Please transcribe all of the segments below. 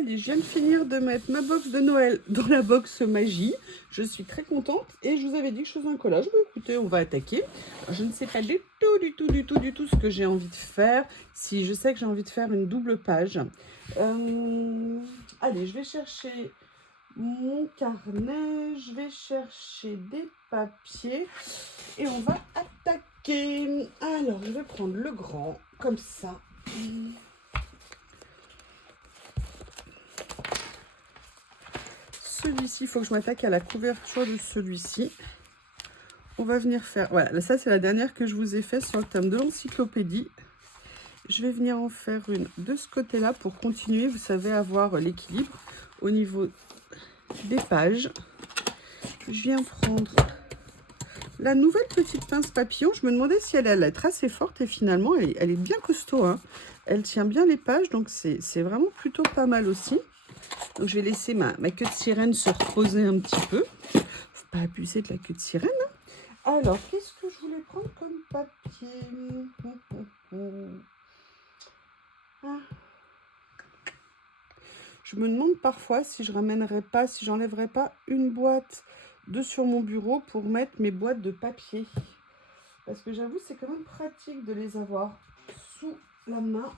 Allez, je viens de finir de mettre ma box de Noël dans la box magie. Je suis très contente et je vous avais dit que je faisais un collage. Bon, écoutez, on va attaquer. Je ne sais pas du tout ce que j'ai envie de faire. Si, je sais que j'ai envie de faire une double page. Allez, je vais chercher mon carnet. Je vais chercher des papiers et on va attaquer. Alors, je vais prendre le grand, comme ça. Celui-ci, il faut que je m'attaque à la couverture de celui-ci. On va venir faire... Voilà, ça c'est la dernière que je vous ai fait sur le thème de l'encyclopédie. Je vais venir en faire une de ce côté-là pour continuer, vous savez, avoir l'équilibre au niveau des pages. Je viens prendre la nouvelle petite pince papillon. Je me demandais si elle allait être assez forte et finalement, elle est bien costaud, hein. Elle tient bien les pages, donc c'est vraiment plutôt pas mal aussi. Donc, je vais laisser ma queue de sirène se reposer un petit peu. Faut pas abuser de la queue de sirène. Alors, qu'est-ce que je voulais prendre comme papier? Ah. Je me demande parfois si je ramènerais pas, si j'enlèverais pas une boîte de sur mon bureau pour mettre mes boîtes de papier. Parce que j'avoue, c'est quand même pratique de les avoir sous la main.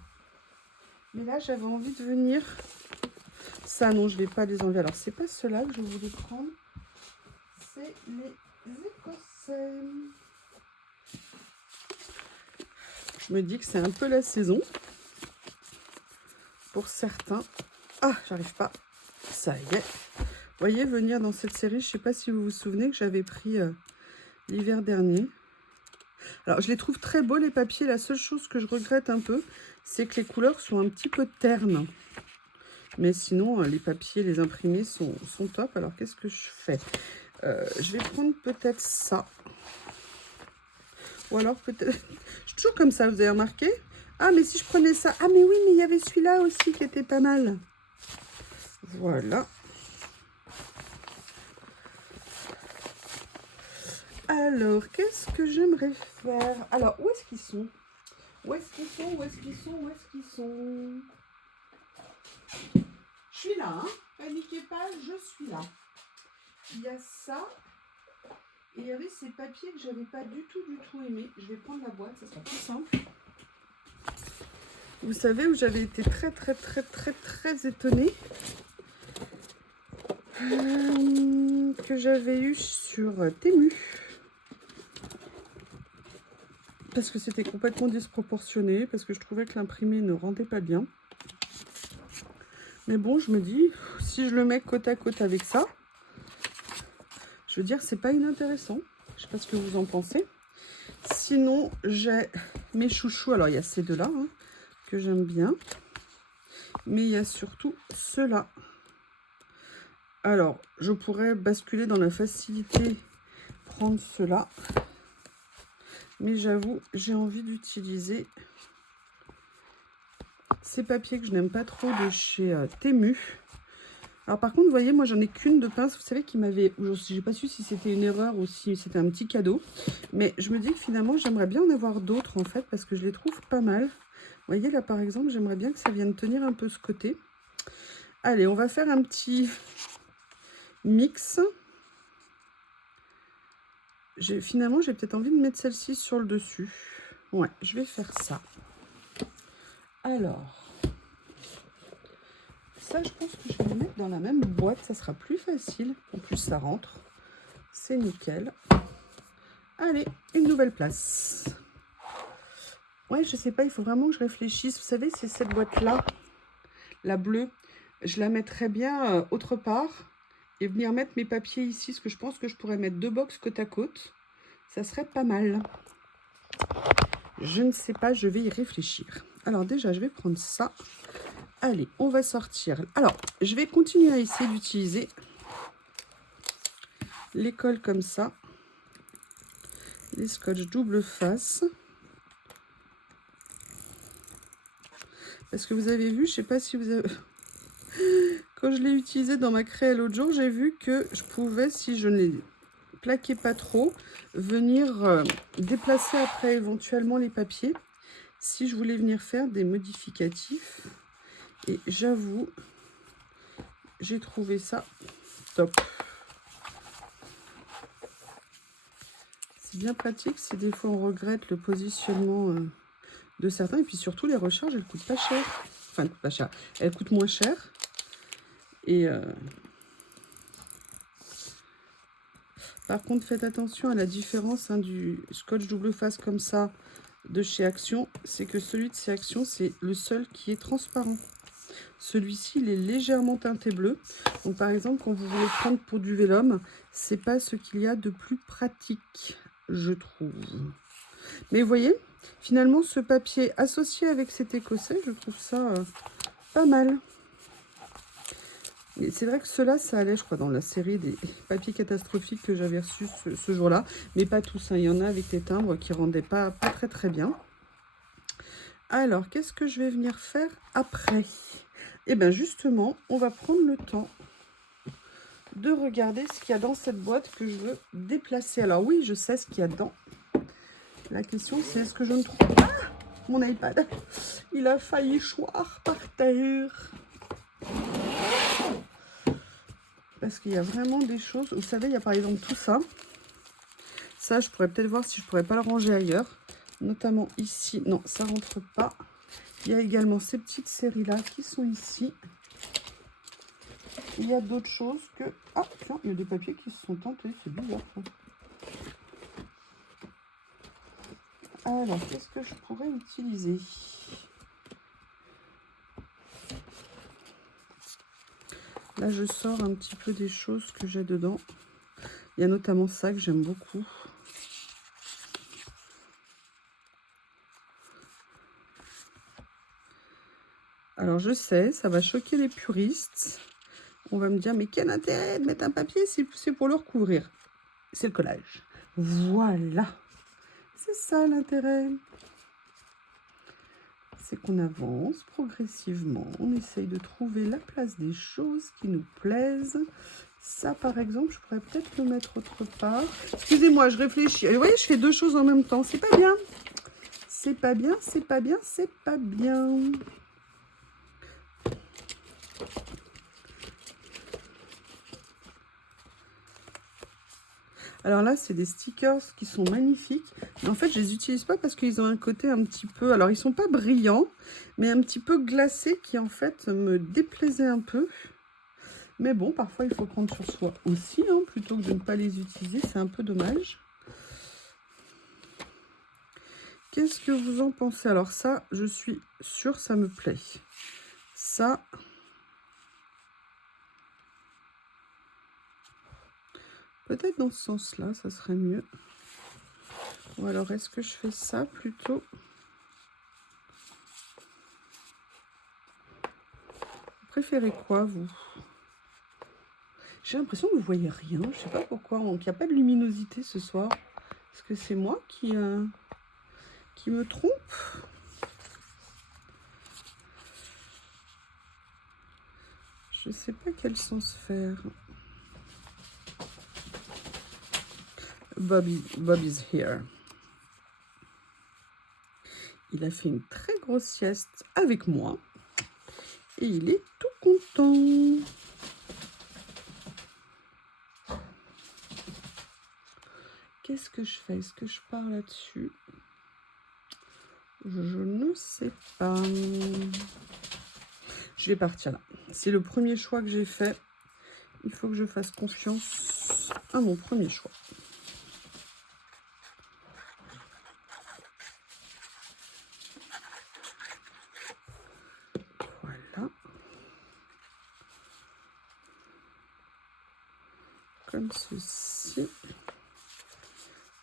Mais là, j'avais envie de venir... Ça, non, je ne vais pas les enlever. Alors, c'est pas ceux-là que je voulais prendre. C'est les Écossais. Je me dis que c'est un peu la saison. Pour certains. Ah, j'arrive pas. Ça y est. Vous voyez, venir dans cette série, je ne sais pas si vous vous souvenez que j'avais pris l'hiver dernier. Alors, je les trouve très beaux, les papiers. La seule chose que je regrette un peu, c'est que les couleurs sont un petit peu ternes. Mais sinon, les papiers, les imprimés sont top. Alors, qu'est-ce que je fais? Je vais prendre peut-être ça. Ou alors peut-être... Je suis toujours comme ça, vous avez remarqué? Ah, mais si je prenais ça... Ah, mais oui, mais il y avait celui-là aussi qui était pas mal. Voilà. Alors, qu'est-ce que j'aimerais faire? Alors, où est-ce qu'ils sont? Où est-ce qu'ils sont? Où est-ce qu'ils sont? Où est-ce qu'ils sont? Je suis là, hein? Paniquez pas, je suis là. Il y a ça. Et il y avait ces papiers que j'avais pas du tout aimé. Je vais prendre la boîte, ça sera plus simple. Vous savez où j'avais été très étonnée que j'avais eu sur Temu. Parce que c'était complètement disproportionné, parce que je trouvais que l'imprimé ne rendait pas bien. Mais bon, je me dis, si je le mets côte à côte avec ça, je veux dire, c'est pas inintéressant. Je sais pas ce que vous en pensez. Sinon, j'ai mes chouchous. Alors, il y a ces deux-là, hein, que j'aime bien. Mais il y a surtout ceux-là. Alors, je pourrais basculer dans la facilité, prendre ceux-là. Mais j'avoue, j'ai envie d'utiliser ces papiers que je n'aime pas trop de chez Temu. Alors par contre, vous voyez, moi j'en ai qu'une de pince, vous savez, qui m'avait... Je n'ai pas su si c'était une erreur ou si c'était un petit cadeau. Mais je me dis que finalement, j'aimerais bien en avoir d'autres en fait, parce que je les trouve pas mal. Vous voyez, là par exemple, j'aimerais bien que ça vienne tenir un peu ce côté. Allez, on va faire un petit mix. Finalement, j'ai peut-être envie de mettre celle-ci sur le dessus. Ouais, je vais faire ça. Alors... Ça, je pense que je vais les mettre dans la même boîte. Ça sera plus facile. En plus, ça rentre. C'est nickel. Allez, une nouvelle place. Ouais, je sais pas. Il faut vraiment que je réfléchisse. Vous savez, c'est cette boîte-là, la bleue. Je la mettrais bien autre part. Et venir mettre mes papiers ici. Parce que je pense que je pourrais mettre deux box côte à côte. Ça serait pas mal. Je ne sais pas. Je vais y réfléchir. Alors déjà, je vais prendre ça. Allez, on va sortir. Alors, je vais continuer à essayer d'utiliser les cols comme ça. Les scotch double face. Parce que vous avez vu, je sais pas si vous avez... Quand je l'ai utilisé dans ma créa l'autre jour, j'ai vu que je pouvais, si je ne les plaquais pas trop, venir déplacer après éventuellement les papiers. Si je voulais venir faire des modificatifs. Et j'avoue j'ai trouvé ça top. C'est bien pratique si des fois on regrette le positionnement de certains. Et puis surtout, les recharges, elles coûtent pas cher. Enfin, elles coûtent pas cher. Elles coûtent moins cher. Et par contre, faites attention à la différence du scotch double face comme ça de chez Action. C'est que celui de chez Action, c'est le seul qui est transparent. Celui-ci, il est légèrement teinté bleu. Donc, par exemple, quand vous voulez prendre pour du vélum, c'est pas ce qu'il y a de plus pratique, je trouve. Mais vous voyez, finalement, ce papier associé avec cet écossais, je trouve ça pas mal. C'est vrai que ceux-là, ça allait, je crois, dans la série des papiers catastrophiques que j'avais reçus ce jour-là. Mais pas tous, hein. Il y en a avec des timbres qui ne rendaient pas très très bien. Alors, qu'est-ce que je vais venir faire après? Eh bien, justement, on va prendre le temps de regarder ce qu'il y a dans cette boîte que je veux déplacer. Alors oui, je sais ce qu'il y a dedans. La question, c'est est-ce que je ne trouve pas mon iPad? Il a failli choir par terre. Parce qu'il y a vraiment des choses. Vous savez, il y a par exemple tout ça. Ça, je pourrais peut-être voir si je pourrais pas le ranger ailleurs. Notamment ici. Non, ça rentre pas. Il y a également ces petites séries-là qui sont ici. Il y a d'autres choses que... Ah, tiens, il y a des papiers qui se sont tentés. C'est bizarre, ça. Alors, qu'est-ce que je pourrais utiliser? Là, je sors un petit peu des choses que j'ai dedans. Il y a notamment ça que j'aime beaucoup. Alors, je sais, ça va choquer les puristes. On va me dire, mais quel intérêt de mettre un papier si c'est pour le recouvrir? C'est le collage. Voilà. C'est ça l'intérêt. C'est qu'on avance progressivement. On essaye de trouver la place des choses qui nous plaisent. Ça, par exemple, je pourrais peut-être le mettre autre part. Excusez-moi, je réfléchis. Vous voyez, je fais deux choses en même temps. C'est pas bien. C'est pas bien, c'est pas bien, c'est pas bien. Alors là, c'est des stickers qui sont magnifiques. Mais en fait, je les utilise pas parce qu'ils ont un côté un petit peu... Alors, ils sont pas brillants, mais un petit peu glacés qui, en fait, me déplaisaient un peu. Mais bon, parfois, il faut prendre sur soi aussi, hein, plutôt que de ne pas les utiliser. C'est un peu dommage. Qu'est-ce que vous en pensez? Alors ça, je suis sûre, ça me plaît. Ça... Peut-être dans ce sens-là, ça serait mieux. Ou alors, est-ce que je fais ça plutôt? Vous préférez quoi, vous? J'ai l'impression que vous voyez rien. Je sais pas pourquoi. Il n'y a pas de luminosité ce soir. Est-ce que c'est moi qui me trompe? Je sais pas quel sens faire. Bob is here. Il a fait une très grosse sieste avec moi. Et il est tout content. Qu'est-ce que je fais? Est-ce que je pars là-dessus? Je ne sais pas. Je vais partir là. C'est le premier choix que j'ai fait. Il faut que je fasse confiance à mon premier choix. Voilà. Comme ceci.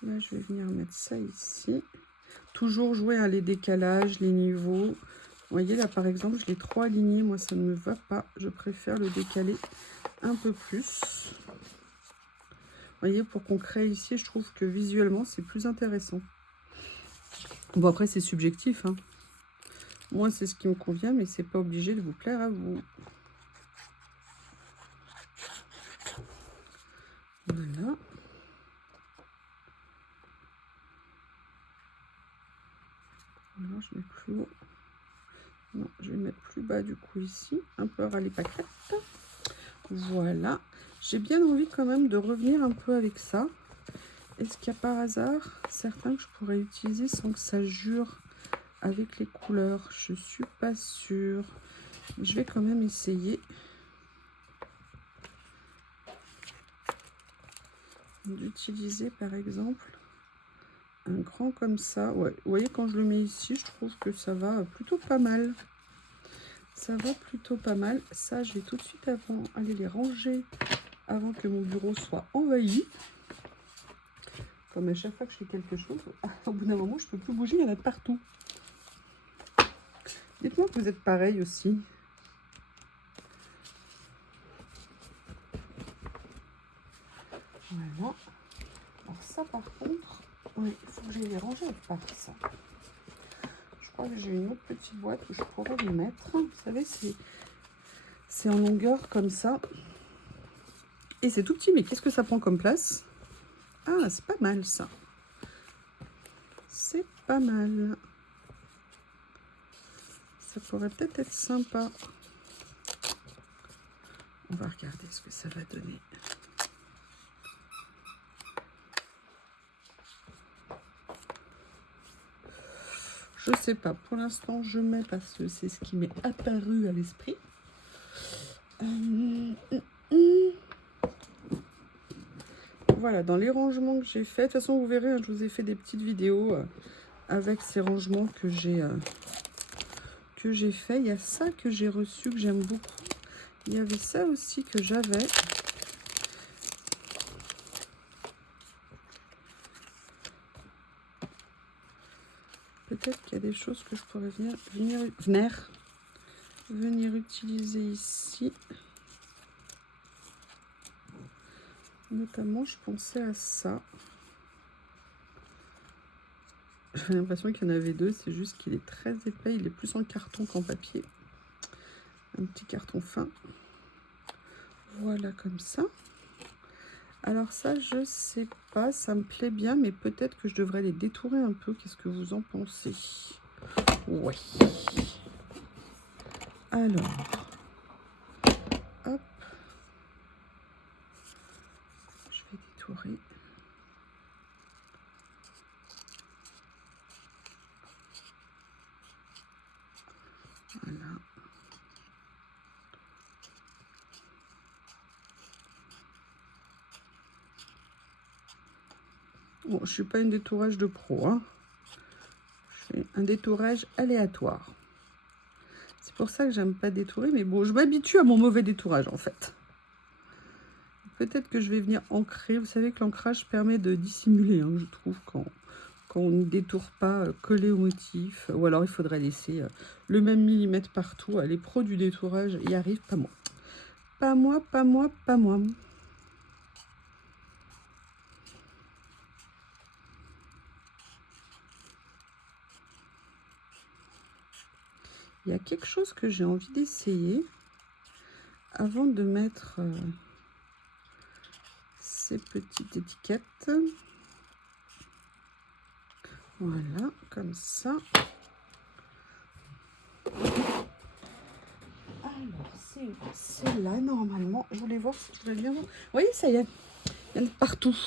Là, je vais venir mettre ça ici. Toujours jouer à les décalages, les niveaux. Vous voyez, là, par exemple, je l'ai trop aligné. Moi, ça ne me va pas. Je préfère le décaler un peu plus. Vous voyez, pour qu'on crée ici, je trouve que visuellement, c'est plus intéressant. Bon, après, c'est subjectif, hein. Moi, c'est ce qui me convient, mais c'est pas obligé de vous plaire à vous. Voilà. Alors, je mets plus haut. Non, je vais mettre plus bas, du coup, ici. Un peu à râler paquette. Voilà. J'ai bien envie quand même de revenir un peu avec ça. Est-ce qu'il y a par hasard certains que je pourrais utiliser sans que ça jure avec les couleurs? Je suis pas sûre. Je vais quand même essayer d'utiliser par exemple un grand comme ça. Ouais, vous voyez, quand je le mets ici, je trouve que ça va plutôt pas mal. Ça va plutôt pas mal. Ça, je vais tout de suite aller les ranger avant que mon bureau soit envahi. Comme à chaque fois que je fais quelque chose, au bout d'un moment, je peux plus bouger, il y en a de partout. Dites-moi que vous êtes pareil aussi. Voilà. Alors ça, par contre, oui, il faut que j'aille les ranger à part ça. Je crois que j'ai une autre petite boîte où je pourrais les mettre. Vous savez, c'est en longueur comme ça. Et c'est tout petit, mais qu'est-ce que ça prend comme place? Ah, c'est pas mal ça. C'est pas mal. Ça pourrait peut-être être sympa. On va regarder ce que ça va donner. Je sais pas. Pour l'instant, je mets parce que c'est ce qui m'est apparu à l'esprit. Voilà, dans les rangements que j'ai fait. De toute façon, vous verrez, je vous ai fait des petites vidéos avec ces rangements que j'ai fait. Il y a ça que j'ai reçu, que j'aime beaucoup. Il y avait ça aussi que j'avais. Peut-être qu'il y a des choses que je pourrais venir utiliser ici. Notamment, je pensais à ça. J'ai l'impression qu'il y en avait deux. C'est juste qu'il est très épais. Il est plus en carton qu'en papier. Un petit carton fin. Voilà, comme ça. Alors ça, je sais pas. Ça me plaît bien, mais peut-être que je devrais les détourer un peu. Qu'est-ce que vous en pensez? Ouais. Alors. Hop. Je vais détourer. Voilà. Bon, je suis pas une détourage de pro, hein. Je fais un détourage aléatoire. C'est pour ça que j'aime pas détourer, mais bon, je m'habitue à mon mauvais détourage en fait. Peut-être que je vais venir ancrer. Vous savez que l'ancrage permet de dissimuler, hein, je trouve, quand on ne détourne pas collé au motif. Ou alors il faudrait laisser le même millimètre partout. Les pros du détourage y arrivent, pas moi. Pas moi, pas moi, pas moi. Il y a quelque chose que j'ai envie d'essayer avant de mettre ces petites étiquettes. Voilà, comme ça. Alors, c'est là, normalement. Je voulais voir si tu voulais bien voir. Vous voyez, ça y est. Il y en a partout.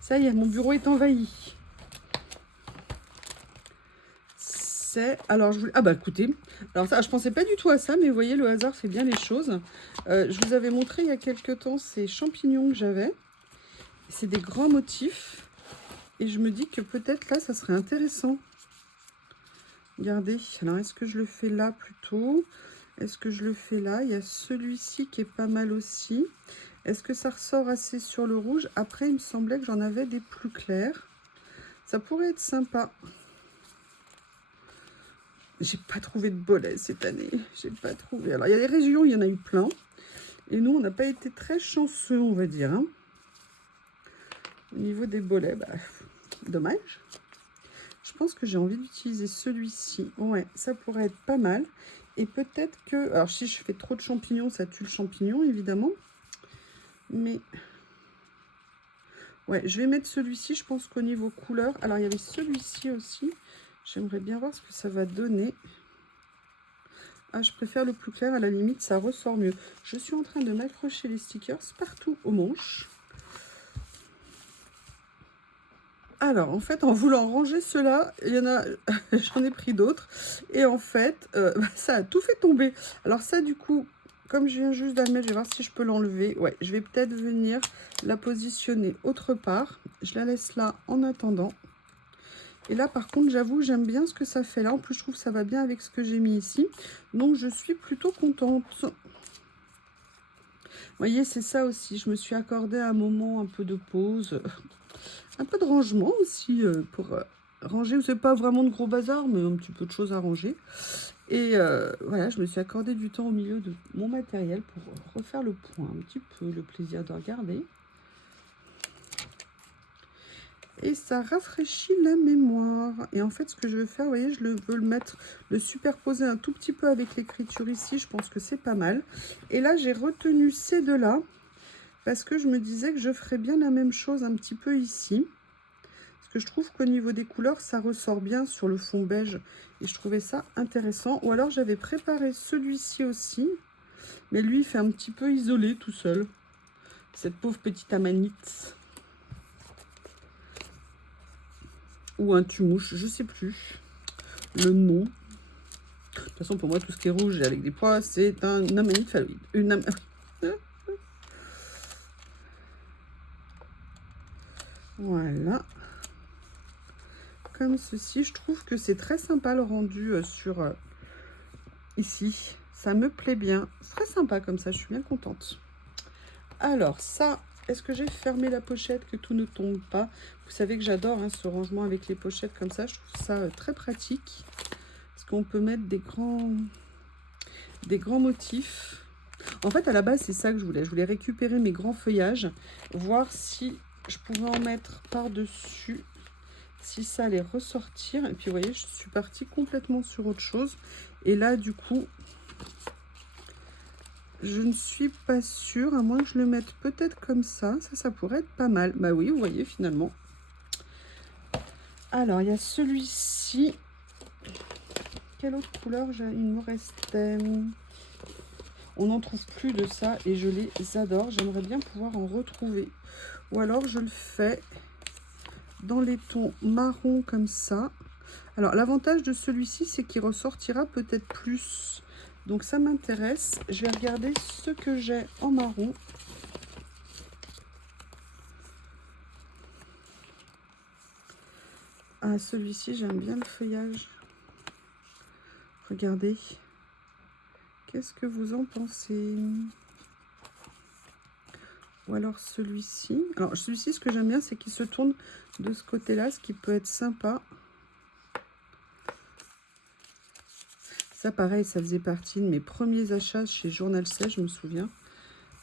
Ça y est, mon bureau est envahi. Alors, je voulais... Ah bah, écoutez. Alors, ça, je pensais pas du tout à ça, mais vous voyez, le hasard fait bien les choses. Je vous avais montré il y a quelques temps ces champignons que j'avais. C'est des grands motifs. Et je me dis que peut-être là, ça serait intéressant. Regardez. Alors, est-ce que je le fais là plutôt? Est-ce que je le fais là? Il y a celui-ci qui est pas mal aussi. Est-ce que ça ressort assez sur le rouge? Après, il me semblait que j'en avais des plus clairs. Ça pourrait être sympa. J'ai pas trouvé de bolet cette année. J'ai pas trouvé. Alors, il y a des régions, il y en a eu plein. Et nous, on n'a pas été très chanceux, on va dire. Hein. Au niveau des bolets, bah, dommage. Je pense que j'ai envie d'utiliser celui-ci. Ouais, ça pourrait être pas mal. Et peut-être que... Alors, si je fais trop de champignons, ça tue le champignon, évidemment. Mais... Ouais, je vais mettre celui-ci. Je pense qu'au niveau couleur... Alors, il y avait celui-ci aussi. J'aimerais bien voir ce que ça va donner. Ah, je préfère le plus clair, à la limite, ça ressort mieux. Je suis en train de m'accrocher les stickers partout aux manches. Alors, en fait, en voulant ranger ceux-là, il y en a, j'en ai pris d'autres. Et en fait, ça a tout fait tomber. Alors ça, du coup, comme je viens juste d'admettre, je vais voir si je peux l'enlever. Ouais, je vais peut-être venir la positionner autre part. Je la laisse là en attendant. Et là, par contre, j'avoue, j'aime bien ce que ça fait là. En plus, je trouve que ça va bien avec ce que j'ai mis ici. Donc, je suis plutôt contente. Vous voyez, c'est ça aussi. Je me suis accordé un moment un peu de pause. Un peu de rangement aussi pour ranger. C'est pas vraiment de gros bazar, mais un petit peu de choses à ranger. Et voilà, je me suis accordé du temps au milieu de mon matériel pour refaire le point un petit peu, le plaisir de regarder. Et ça rafraîchit la mémoire. Et en fait, ce que je veux faire, vous voyez, veux le mettre, le superposer un tout petit peu avec l'écriture ici. Je pense que c'est pas mal. Et là, j'ai retenu ces deux-là parce que je me disais que je ferais bien la même chose un petit peu ici. Parce que je trouve qu'au niveau des couleurs, ça ressort bien sur le fond beige. Et je trouvais ça intéressant. Ou alors, j'avais préparé celui-ci aussi. Mais lui, il fait un petit peu isolé tout seul. Cette pauvre petite amanite. Ou un tumouche, je sais plus le nom. De toute façon, pour moi, tout ce qui est rouge et avec des pois, c'est un amanite phalloïde. Voilà. Comme ceci. Je trouve que c'est très sympa le rendu sur ici. Ça me plaît bien. C'est très sympa comme ça, je suis bien contente. Alors, ça, est-ce que j'ai fermé la pochette, que tout ne tombe pas? Vous savez que j'adore ce rangement avec les pochettes comme ça. Je trouve ça très pratique. Parce qu'on peut mettre des grands motifs. En fait, à la base, c'est ça que je voulais. Je voulais récupérer mes grands feuillages, voir si je pouvais en mettre par-dessus, si ça allait ressortir. Et puis, vous voyez, je suis partie complètement sur autre chose. Et là, du coup, je ne suis pas sûre, à moins que je le mette peut-être comme ça. Ça pourrait être pas mal. Bah oui, vous voyez, finalement. Alors, il y a celui-ci. Quelle autre couleur il me restait? On n'en trouve plus de ça et je les adore. J'aimerais bien pouvoir en retrouver. Ou alors je le fais dans les tons marron comme ça. Alors l'avantage de celui-ci, c'est qu'il ressortira peut-être plus. Donc ça m'intéresse. Je vais regarder ce que j'ai en marron. Ah, celui-ci, j'aime bien le feuillage. Regardez. Qu'est-ce que vous en pensez? Ou alors celui-ci. Alors celui-ci, ce que j'aime bien, c'est qu'il se tourne de ce côté-là, ce qui peut être sympa. Ça, pareil, ça faisait partie de mes premiers achats chez Journal 16, je me souviens.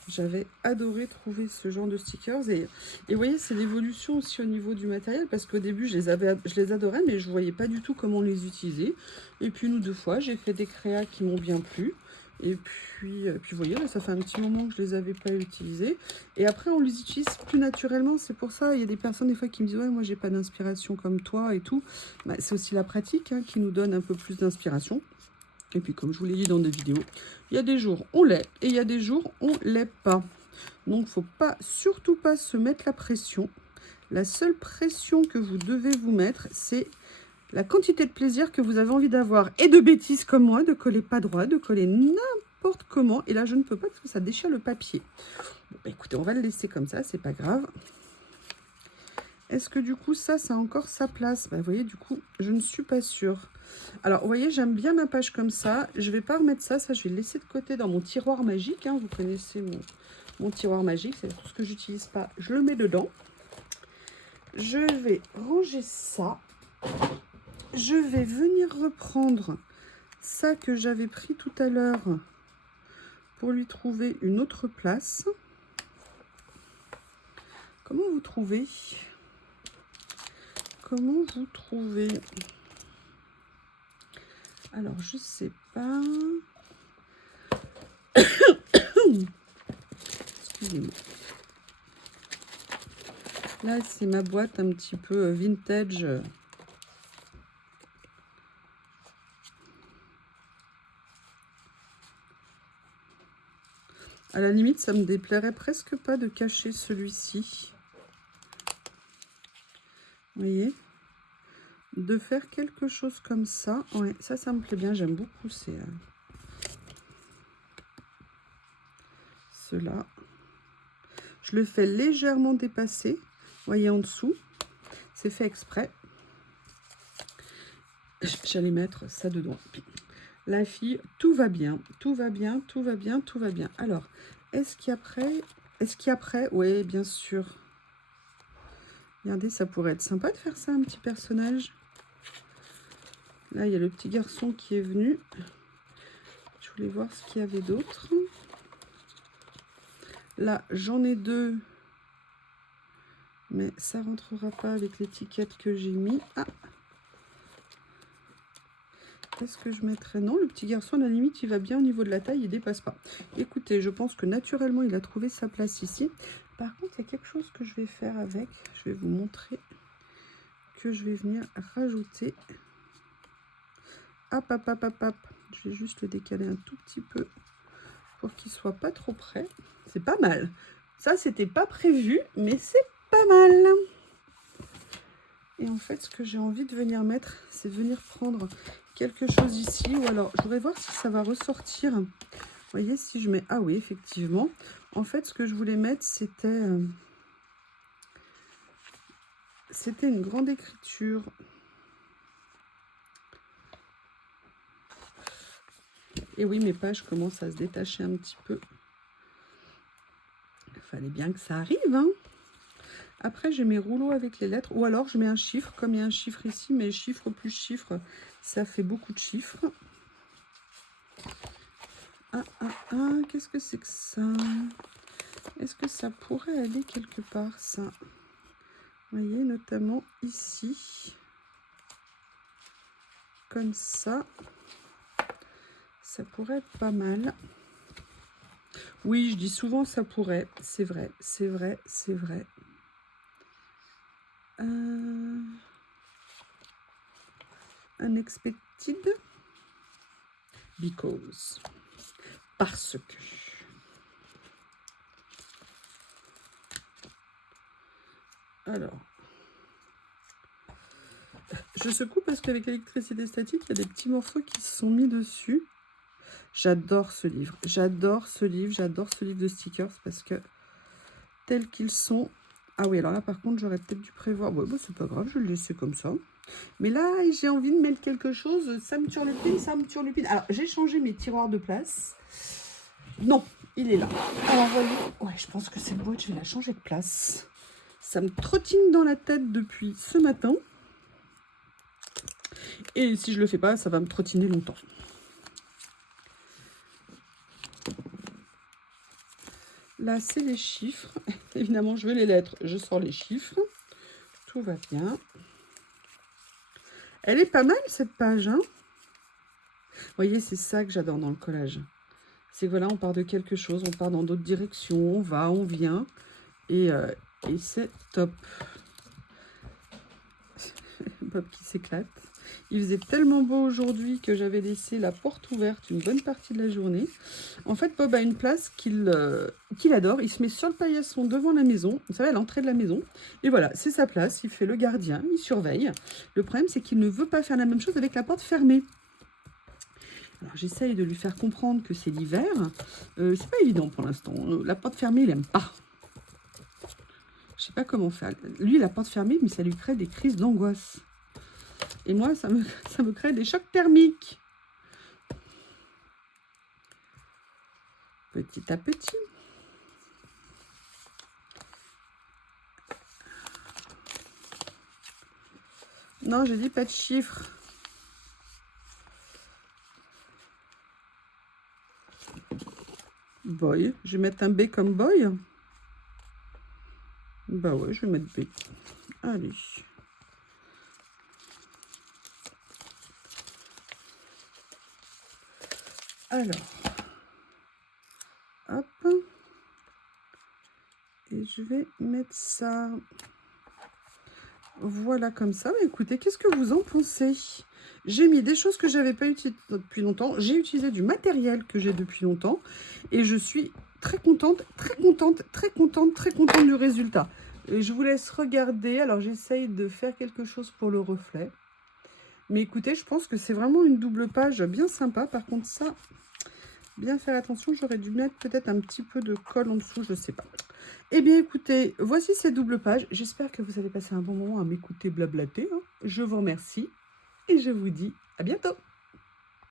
J'avais adoré trouver ce genre de stickers. Et vous voyez, c'est l'évolution aussi au niveau du matériel. Parce qu'au début, je les adorais, mais je ne voyais pas du tout comment les utiliser. Et puis, une ou deux fois, j'ai fait des créas qui m'ont bien plu. Et puis vous voyez, là, ça fait un petit moment que je ne les avais pas utilisés. Et après, on les utilise plus naturellement. C'est pour ça, il y a des personnes des fois qui me disent « Ouais, moi, j'ai pas d'inspiration comme toi et tout. » Bah, c'est aussi la pratique qui nous donne un peu plus d'inspiration. Et puis, comme je vous l'ai dit dans des vidéos, il y a des jours on l'est et il y a des jours on l'est pas. Donc, faut pas, surtout pas se mettre la pression. La seule pression que vous devez vous mettre, c'est la quantité de plaisir que vous avez envie d'avoir. Et de bêtises comme moi, de coller pas droit, de coller n'importe comment. Et là, je ne peux pas parce que ça déchire le papier. Bon, bah, écoutez, on va le laisser comme ça, c'est pas grave. Est-ce que du coup, ça a encore sa place? Bah, vous voyez, du coup, je ne suis pas sûre. Alors, vous voyez, j'aime bien ma page comme ça. Je ne vais pas remettre ça. Ça, je vais le laisser de côté dans mon tiroir magique. Vous connaissez mon tiroir magique. C'est tout ce que j'utilise pas. Je le mets dedans. Je vais ranger ça. Je vais venir reprendre ça que j'avais pris tout à l'heure pour lui trouver une autre place. Comment vous trouvez? Comment vous trouvez? Alors, je sais pas. Excusez-moi. Là, c'est ma boîte un petit peu vintage. À la limite, ça me déplairait presque pas de cacher celui-ci. Vous voyez? De faire quelque chose comme ça. Ouais, ça me plaît bien. J'aime beaucoup cela. Je le fais légèrement dépasser. Vous voyez en dessous. C'est fait exprès. J'allais mettre ça dedans. La fille, tout va bien. Tout va bien, tout va bien, tout va bien. Alors, est-ce qu'il y a après? Est-ce qu'il y a après? Oui, bien sûr. Regardez, ça pourrait être sympa de faire ça, un petit personnage. Là, il y a le petit garçon qui est venu. Je voulais voir ce qu'il y avait d'autre. Là, j'en ai deux. Mais ça ne rentrera pas avec l'étiquette que j'ai mis. Ah! Qu'est-ce que je mettrais? Non, le petit garçon, à la limite, il va bien au niveau de la taille, il dépasse pas. Écoutez, je pense que naturellement, il a trouvé sa place ici. Par contre, il y a quelque chose que je vais faire avec. Je vais vous montrer que je vais venir rajouter. Hop, hop, hop, hop, hop. Je vais juste le décaler un tout petit peu pour qu'il soit pas trop près. C'est pas mal. Ça, c'était pas prévu, mais c'est pas mal. Et en fait, ce que j'ai envie de venir mettre, c'est venir prendre quelque chose ici. Ou alors, je voudrais voir si ça va ressortir. Vous voyez, si je mets... Ah oui, effectivement. En fait, ce que je voulais mettre, c'était... C'était une grande écriture. Et oui, mes pages commencent à se détacher un petit peu. Il fallait bien que ça arrive, hein. Après, j'ai mes rouleaux avec les lettres. Ou alors, je mets un chiffre. Comme il y a un chiffre ici, mais chiffre plus chiffre, ça fait beaucoup de chiffres. Qu'est-ce que c'est que ça? Est-ce que ça pourrait aller quelque part, ça? Vous voyez, notamment ici. Comme ça. Ça pourrait être pas mal. Oui, je dis souvent ça pourrait. C'est vrai, c'est vrai, c'est vrai. Unexpected. Because. Parce que. Alors. Je secoue parce qu'avec l'électricité statique, il y a des petits morceaux qui se sont mis dessus. J'adore ce livre. J'adore ce livre. J'adore ce livre de stickers parce que tels qu'ils sont... Ah oui, alors là, par contre, j'aurais peut-être dû prévoir... Ouais, bah, c'est pas grave, je vais le laisser comme ça. Mais là, j'ai envie de mettre quelque chose. Ça me turlupine, ça me turlupine. Alors, j'ai changé mes tiroirs de place. Non, il est là. Alors, voilà. Ouais, je pense que cette boîte, je vais la changer de place. Ça me trottine dans la tête depuis ce matin. Et si je le fais pas, ça va me trottiner longtemps. Là, c'est les chiffres. Évidemment, je veux les lettres. Je sors les chiffres. Tout va bien. Elle est pas mal, cette page, hein. Vous voyez, c'est ça que j'adore dans le collage. C'est que voilà, on part de quelque chose, on part dans d'autres directions, on va, on vient. Et c'est top. Bob qui s'éclate. Il faisait tellement beau aujourd'hui que j'avais laissé la porte ouverte une bonne partie de la journée. En fait, Bob a une place qu'il adore. Il se met sur le paillasson devant la maison, vous savez, à l'entrée de la maison. Et voilà, c'est sa place. Il fait le gardien, il surveille. Le problème, c'est qu'il ne veut pas faire la même chose avec la porte fermée. Alors, j'essaye de lui faire comprendre que c'est l'hiver. C'est pas évident pour l'instant. La porte fermée, il n'aime pas. Je sais pas comment faire. Lui, la porte fermée, mais ça lui crée des crises d'angoisse. Et moi, ça me crée des chocs thermiques. Petit à petit. Non, j'ai dit pas de chiffres. Boy. Je vais mettre un B comme boy. Bah ouais, je vais mettre B. Allez. Alors. Hop. Et je vais mettre ça. Voilà, comme ça. Bah, écoutez, qu'est-ce que vous en pensez? J'ai mis des choses que j'avais pas utilisées depuis longtemps. J'ai utilisé du matériel que j'ai depuis longtemps. Et je suis très contente, très contente, très contente, très contente du résultat. Et je vous laisse regarder. Alors, j'essaye de faire quelque chose pour le reflet. Mais écoutez, je pense que c'est vraiment une double page bien sympa. Par contre, ça, bien faire attention. J'aurais dû mettre peut-être un petit peu de colle en dessous, je ne sais pas. Eh bien, écoutez, voici ces doubles pages. J'espère que vous avez passé un bon moment à m'écouter blablater, hein. Je vous remercie et je vous dis à bientôt.